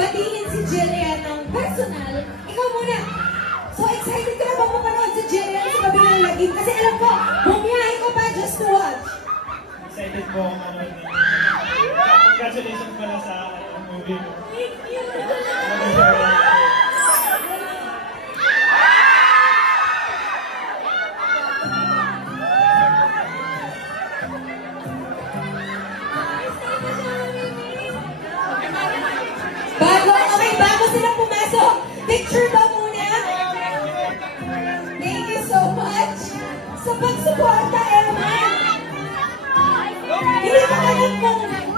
batiin si Jillian ng personal. Ikaw muna. So excited ka na ba mapanood si Jillian sa Kabilang Lagim? Kasi alam ko, bumiyahe ko pa just to watch. Excited po ako manood din. Congratulations pala sa movie mo. Thank you! Bago sila pumasok, picture daw muna. Thank you so much sa pagsuporta, Elman. Hindi ko alam kung